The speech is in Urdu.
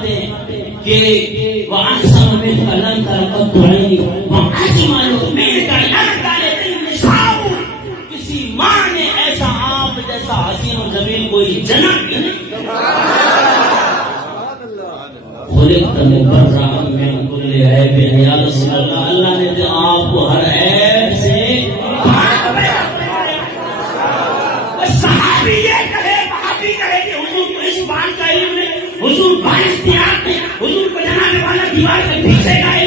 فرماتے ہیں کہ وَأَحْسَنُ مِنْكَ لَمْ تَرْقَبْ عَيْنِي وَأَجْمَلُ مِنْكَ لَمْ تَلِدِ النِّسَاءُ. کسی ماں نے ایسا آپ جیسا حسین و جمیل کوئی جنم بھی نہیں. خلقت مبرأ من كل عیب. یا رسول اللہ، اللہ نے تو آپ کو ہر عیب سے صحابی یہ کہے، صحابی کہے کہ حضور کو اس بات کا علم نہیں، حضور بااختیار تھے، حضور کو جناب والا دیوار کے پیچھے گئے